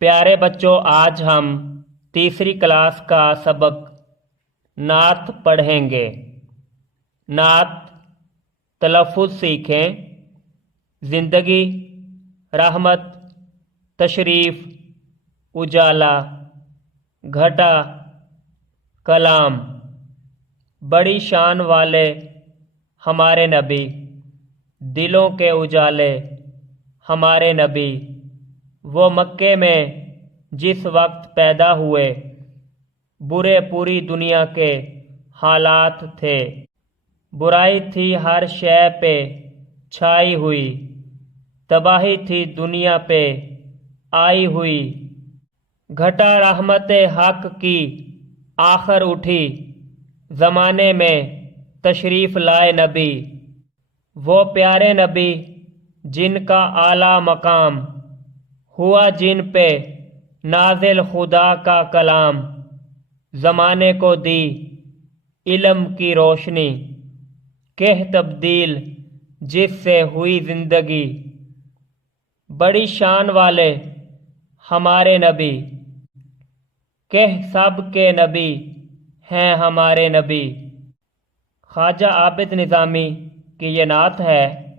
پیارے بچوں، آج ہم تیسری کلاس کا سبق نعت پڑھیں گے۔ نعت تلفظ سیکھیں۔ زندگی، رحمت، تشریف، اجالا، گھٹا، کلام۔ بڑی شان والے ہمارے نبی، دلوں کے اجالے ہمارے نبی، وہ مکے میں جس وقت پیدا ہوئے، برے پوری دنیا کے حالات تھے۔ برائی تھی ہر شے پہ چھائی ہوئی، تباہی تھی دنیا پہ آئی ہوئی۔ گھٹا رحمت حق کی آخر اٹھی، زمانے میں تشریف لائے نبی۔ وہ پیارے نبی جن کا اعلیٰ مقام، ہوا جن پہ نازل خدا کا کلام۔ زمانے کو دی علم کی روشنی، کہ تبدیل جس سے ہوئی زندگی۔ بڑی شان والے ہمارے نبی، کہ سب کے نبی ہیں ہمارے نبی۔ خواجہ عابد نظامی کی یہ نعت ہے۔